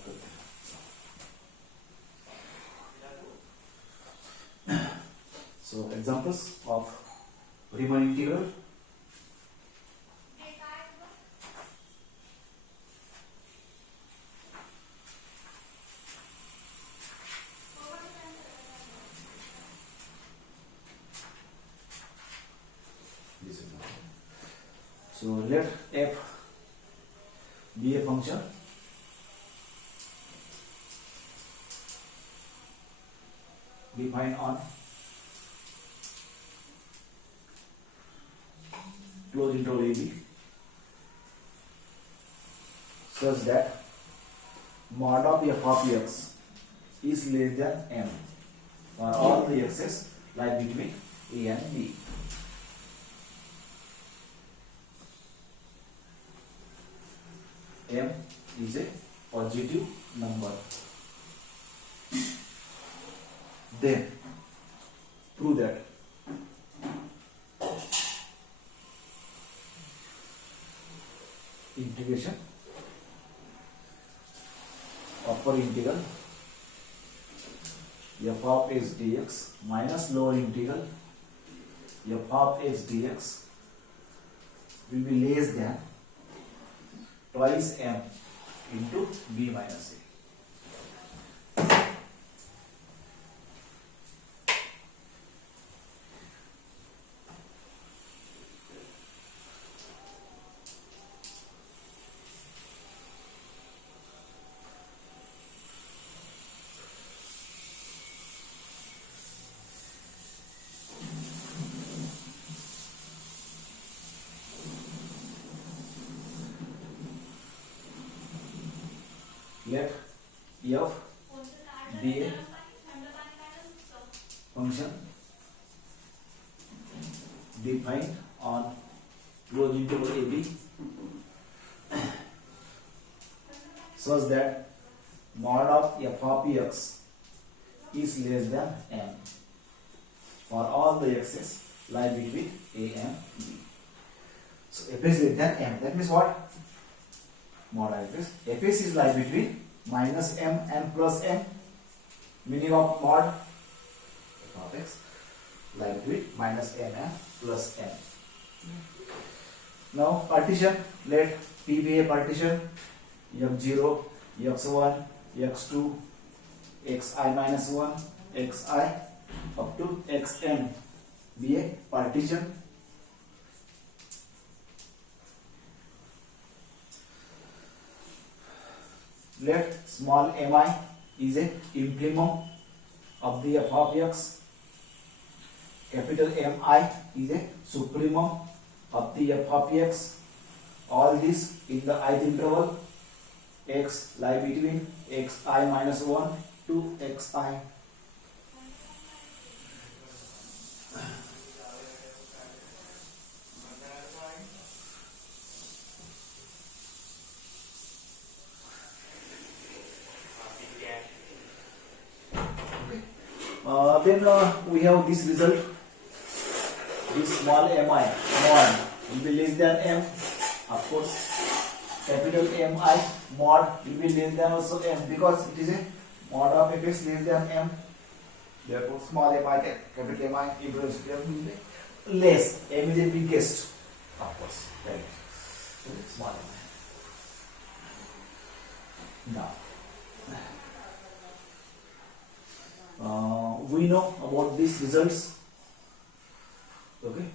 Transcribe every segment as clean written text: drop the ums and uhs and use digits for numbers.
बात करते हैं। So examples of Riemann integral. So let f be a function defined on closed interval AB such that mod of f of x is less than m for all the x's lie between a and b. M is a positive number. Then prove that integration upper integral f of x dx minus lower integral f of x dx will be less than twice m into b minus a. Let f be a function defined on closed interval AB such that mod of f of x is less than m for all the x's lie between a and b. So f is less than m. That means what? Mod f is lie between minus m and plus m, meaning of mod f of x lie between minus m and plus m. Now partition, let P be a partition x0, x1, x2, xi minus 1, xi up to xn be a partition. Let small mi is a infimum of the f of x, capital Mi is a supremum of the f of x. All this in the ith interval, x lie between xi minus 1 to xi. Then we have this result. This small mi mod will be less than m, of course. Capital Mi mod will be less than also m because it is a mod of fx less than m. Therefore, small mi capital Mi equals to m will be less. M is the biggest, of course. Right. So small mi. Now. We know about these results. Okay,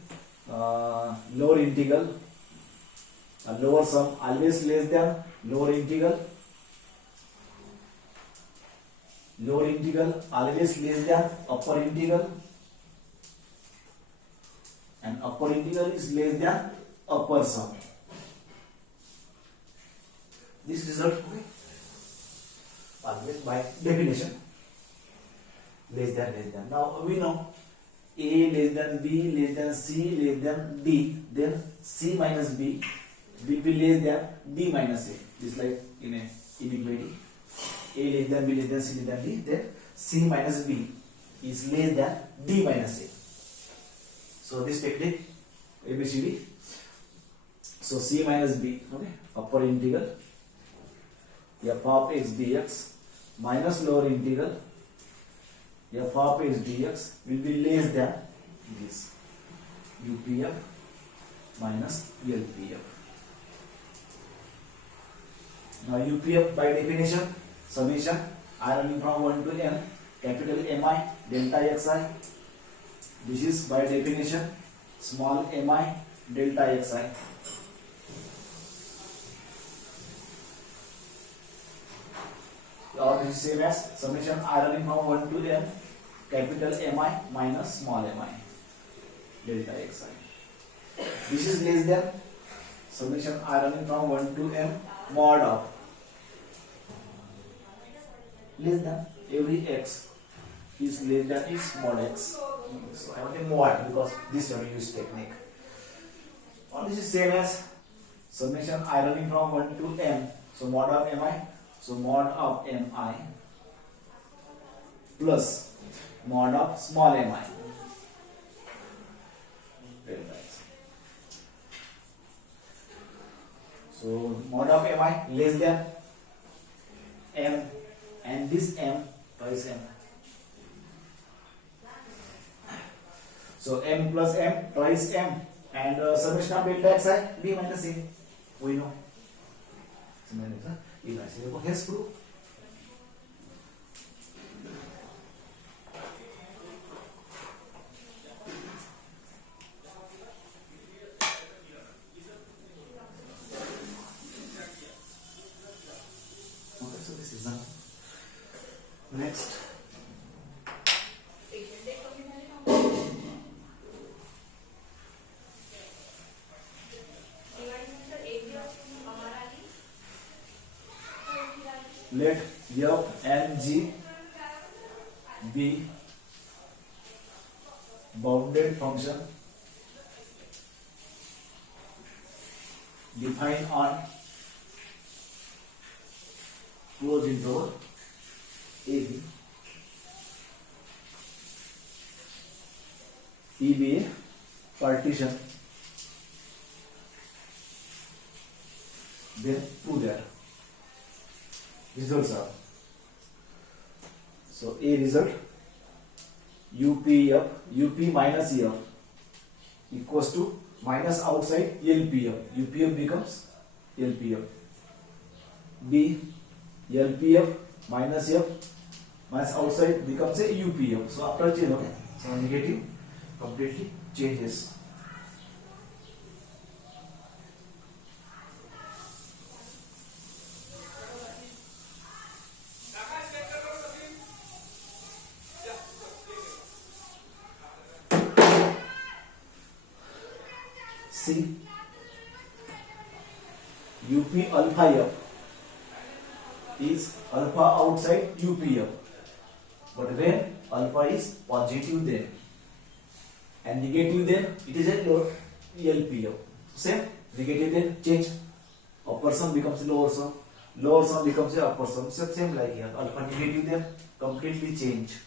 lower integral, lower sum always less than lower integral. Lower integral always less than upper integral, and upper integral is less than upper sum. This result, okay, always by definition. Less than. Now we know a less than b less than c less than d, then c minus b will be less than d minus a. Just like in a inequality, a less than b less than c less than d, then c minus b is less than d minus a. So this technique ABCD. So c minus b, okay, upper integral f of x dx minus lower integral f of x dx will be less than this UPF minus LPF. Now UPF by definition summation I running from 1 to n capital Mi delta xi. This is by definition small mi delta xi. Or this is same as summation I running from 1 to n capital Mi minus small mi delta xi. This is less than summation I running from 1 to m mod of less than every x is less than its mod x. So I want a mod because this is use technique. Or this is same as summation I running from 1 to m. So mod of mi. So mod of mi plus mod of small mi. So mod of mi less than m and this m twice m. So m plus m twice m and summation of delta xi b minus a. We know. Hence proof. Okay, so this is done. Next. Let f and g be bounded function defined on closed interval AB. E be a partition, then prove that. Results are, so A result UPF UP minus EF equals to minus outside LPF. UPF becomes LPF. B LPF minus F minus outside becomes a UPF. So after change, okay, so negative completely changes. C UP alpha F is alpha outside UPF, but when alpha is positive then and negative then it is a lower LPF. Same, negative then change, upper sum becomes lower sum becomes a upper sum. So same like here, alpha negative then completely change,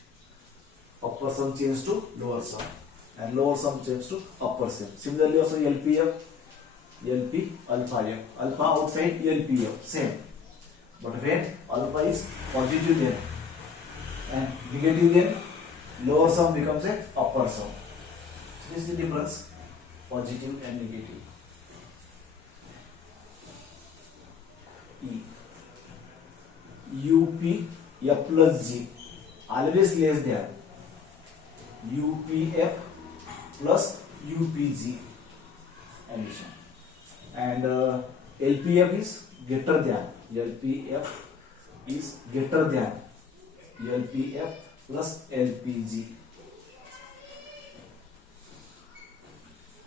upper sum change to lower sum and lower sum change to upper sum. Similarly also LPF, LP alpha F, alpha outside LPF, same, but when alpha is positive then and negative then lower sum becomes a upper sum. So this is the difference, positive and negative. E UP F plus G always less than UPF plus UPG addition, and LPF is greater than, LPF is greater than LPF plus LPG.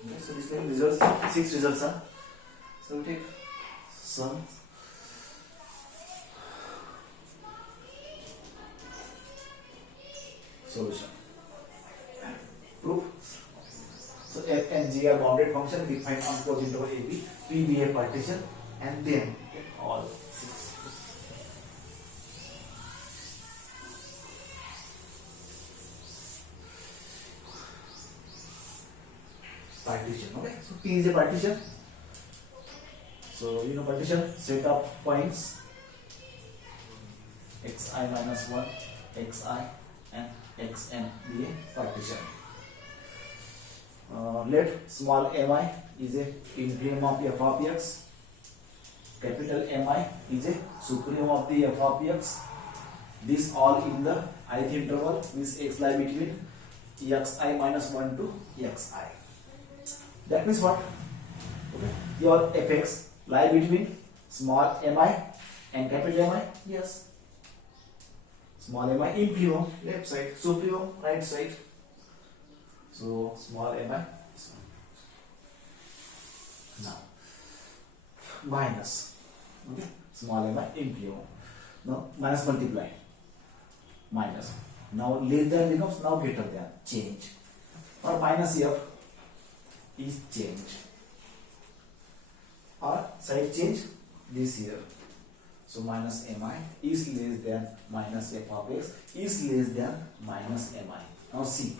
Okay, so this time results, 6 results are. So we take sum. Solution. Proof. So f and g are bounded function defined on closed interval AB, P be a partition, and then all 6. Partition. Okay. So P is a partition. So you know partition, set of points xi minus 1 xi and xn be a partition. Let small mi is a infimum of f of x, capital Mi is a supremum of the f of x. This all in the ith interval, means x lie between xi minus 1 to xi. That means what? Okay. Your fx lie between small mi and capital Mi. Yes. Small mi infimum left side, supremum right side. So small mi. Now minus, okay, small mi infimum. Now minus multiply, minus. Now less than becomes now greater than, change. Or minus f is change. Or side change this here. So minus mi is less than minus f of x is less than minus mi. Now see.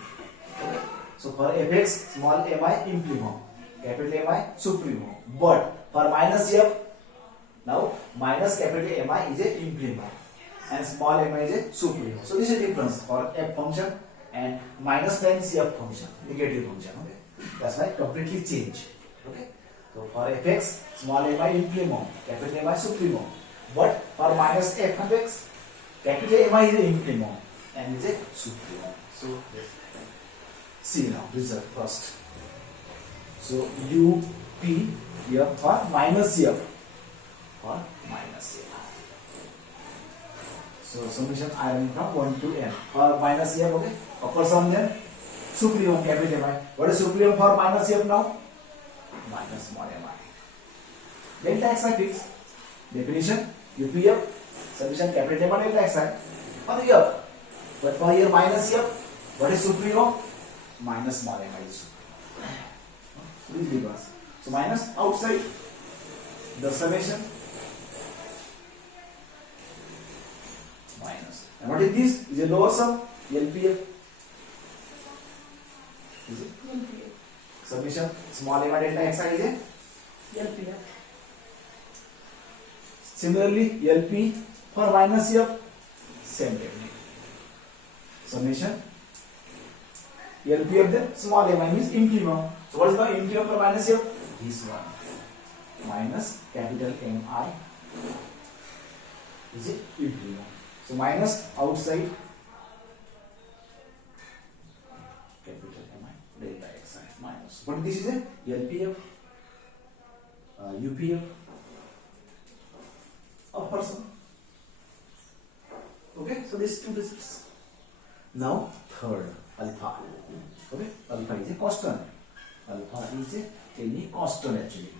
Okay. So for fx, small mi infimum, capital Mi supremum. But for minus f, now minus capital Mi is a infimum and small mi is a supremum. So this is the difference for f function and minus times f function, negative function. Okay. That's why completely change. Okay. So for fx, small mi infimum, capital Mi supremum. But for minus f of x, capital Mi is a infimum and is a supremum. So see now result first. So u p f for minus f, for minus f. So summation iron from 1 to n for minus f. Okay, upper sum then supremum capital Mi. What is supremum for minus f now? Minus small mi. Delta xi fixed. Definition UPF solution capital Mi delta xi for the f. But for here minus f, what is supremum? Minus small mi is supremum. Please reverse. So minus outside the summation minus. And what is this? Is a lower sum LPF. Is it? LPF. Summation small mi delta xi is a LPF. Similarly, LP for minus f, same technique. Summation LP of the small mi means infimum. So what is the infimum for minus f? This one. Minus capital Mi is it infimum. So minus outside capital Mi delta xi minus. But this is a LPF, UPF of person. Okay, so these two digits. Now third, alpha. Okay, alpha is a constant. Alpha is a any constant actually,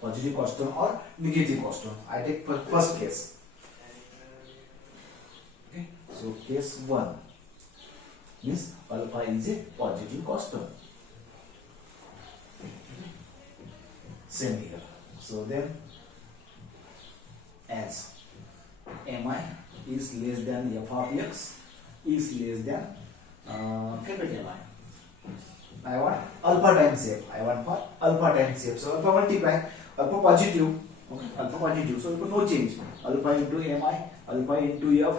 positive constant or negative constant. I take first case. Okay, so case 1 means alpha is a positive constant. Same here. So then, as mi is less than f of x is less than capital Mi. I want alpha times f. I want for alpha times f. So alpha multiply, alpha positive. Okay, alpha positive. So no change. Alpha into Mi, alpha into f,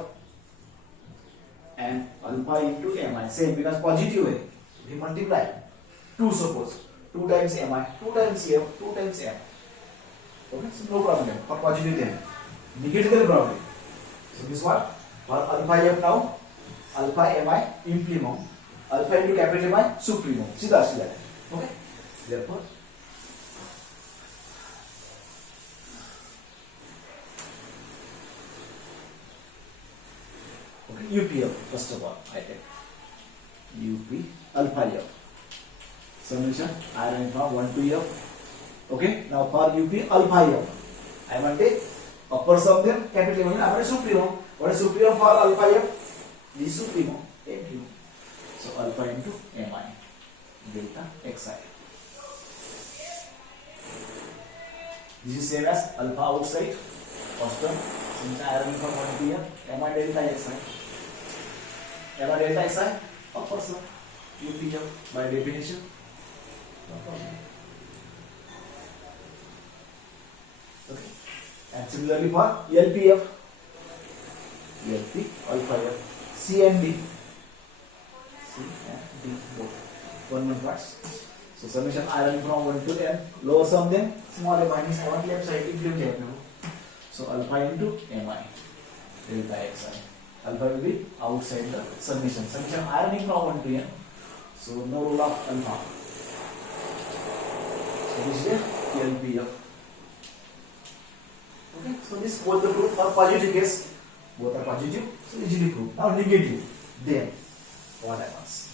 and alpha into Mi. Same because positive way. We multiply. 2 suppose. 2 times Mi, 2 times f, 2 times m. Okay, so no problem for positive then. Negative problem. So this what? For alpha f now, alpha Mi infimum, alpha into capital Mi supremum. See that? Okay. Therefore, okay, UPF first of all I take UP alpha f. Summation I am from 1 to f. Okay. Now for UP alpha f, I want take upper sum then capital Mi. I want supremum. What is supremum for alpha f? This supremum. So alpha into Mi delta xi. This is same as alpha outside constant. Since I am from 1 to f, Mi delta xi. Mi delta xi upper sum UPF by definition. No problem. Okay. And similarly for LPF, LP alpha F. C and D. C and D both. 1 parts. So summation I run from 1 to n. Lower sum then small a minus I want left side implement. So alpha into mi delta xi. Alpha will be outside the summation. Summation I running from 1 to n. So no rule of alpha. So this is LPF. Okay, so this both the proof are positive case. Both are positive, so easily proof. Now negative, then what happens?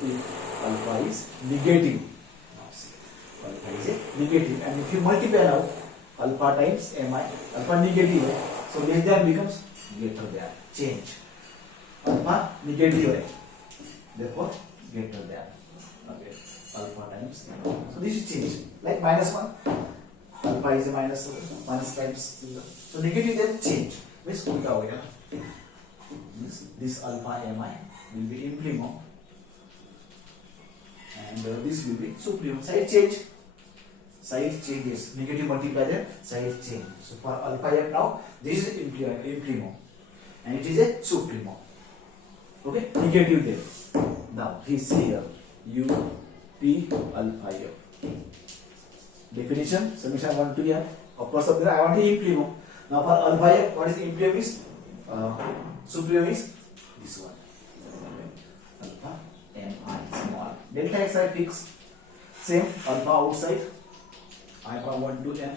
If alpha is negative, now see, alpha is a negative, and if you multiply now, alpha times mi, alpha negative, so less than becomes greater than, change. Alpha negative, therefore greater than. Okay, alpha times, so this is change, like minus 1. Alpha is a minus times, so negative then change. Means ulta ho gaya. This alpha mi will be imprimo, and this will be supremo. Side change. Side changes. Negative multiply then side change. So for alpha f now, this is imprimo, and it is a supremo. Okay, negative there. Now he see here u p alpha f. Definition, summation 1 to n. Of course, I want to imprimo. Now for alpha f, what is imprimo is? Supremo is this one. Alpha mi small. Delta xi fixed. Same alpha outside. I from 1 to n.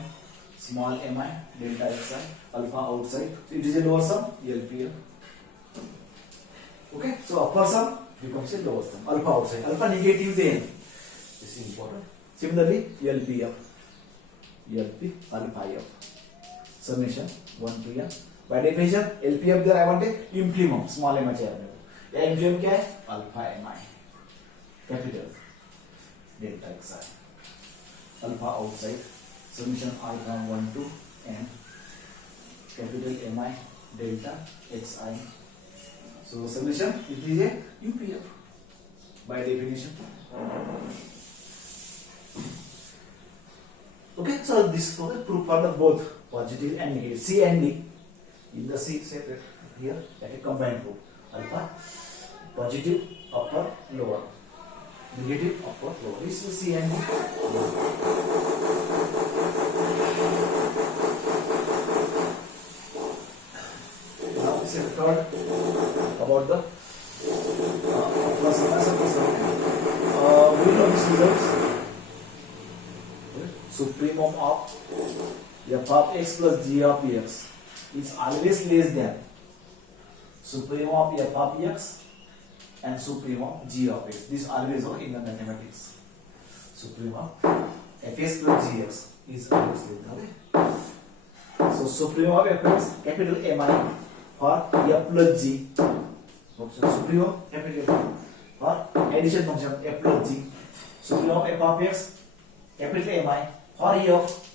Small mi delta xi. Alpha outside. So it is a lower sum. LPF. Okay. So upper sum becomes a lower sum. Alpha outside. Alpha negative then. This is important. Similarly, LPF, LP alpha f, summation 1 to n. By definition, LPF there I want a imprimo, small mi चाहिए. या imprimo क्या है? Alpha mi, capital delta xi, alpha outside, summation I from 1 to n, capital mi delta xi. So summation it is a UPF by definition. Okay, so this is for the proof for the both positive and negative. C and D. In the C separate here, like a combined proof. Alpha positive, upper, lower. Negative, upper, lower. This is C and D. Now this is the third about the plus minus and plus minus. We know this results. Supremum of f of x plus g of x is always less than supremum of f of x and supremum of g of x. This always in the mathematics. Supremum of fx plus gx is always less than. So supremum of fx capital Mi for f plus g. Supremum capital for addition function f plus g. Supremum of f of x capital Mi for f,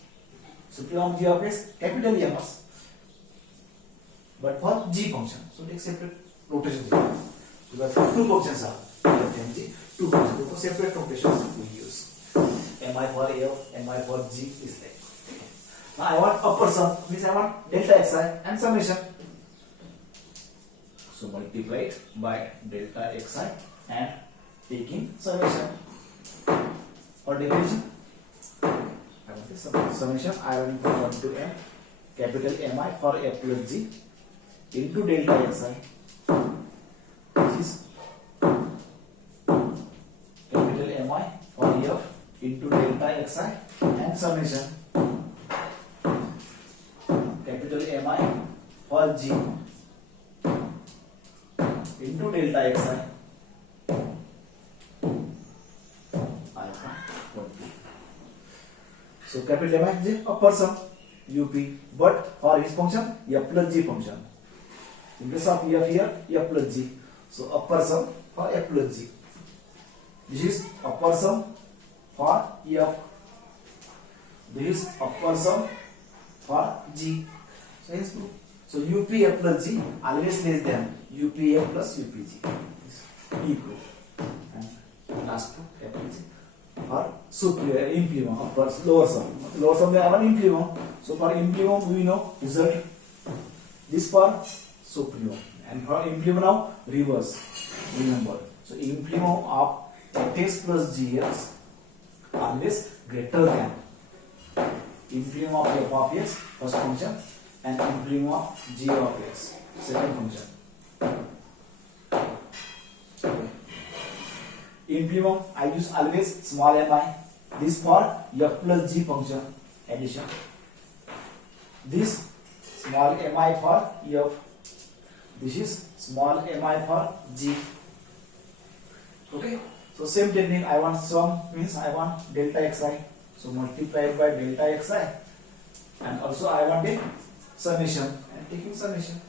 supremum g of x, capital Ms, but for g function. So take separate notation because two functions are f and g, two functions. So separate notations we use. Mi for f, mi for g is like. Now I want upper sum, means I want delta xi and summation. So multiply it by delta xi and taking summation. For definition, summation I running from 1 to n, capital Mi for f plus g into delta xi, which is capital Mi for f into delta xi and summation capital Mi for g into delta xi. So capital M is the upper sum UP, but for his function f plus g function. In case of f here f plus g, so upper sum for f plus g. This is upper sum for f. This is upper sum for g. So hence proof. So UP f plus g always less than UP f plus UPG. E proof. And last proof f plus g. For superior imprimo, upper lower sum. Lower sum they have an imprimo. So for implimum we know result. This for supremum, and for implimum now reverse. Remember. So implimum of fx plus gx always greater than implimum of f of x first function and implimum of g of x second function. Implimum I use always small mi. This for f plus g function addition. This small mi for f. This is small mi for g. Okay. So same technique. I want sum means I want delta xi. So multiplied by delta xi, and also I want a summation. I am taking summation.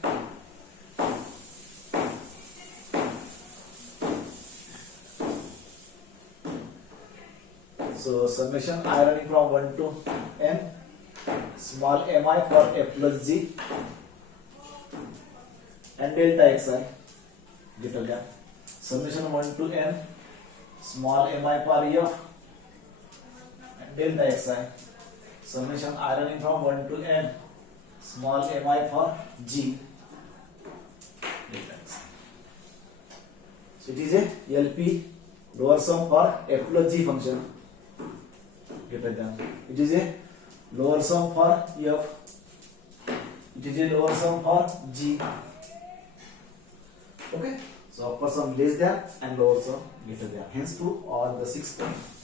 So summation I running from 1 to n, small mi for f plus g and delta xi greater than summation 1 to n, small mi for f and delta xi, summation I running from 1 to n, small mi for g delta xi. So it is a LP lower sum for f plus g function greater than. It is a lower sum for f. It is a lower sum for g. Okay. So upper sum less than and lower sum greater than. Hence to all the 6 points.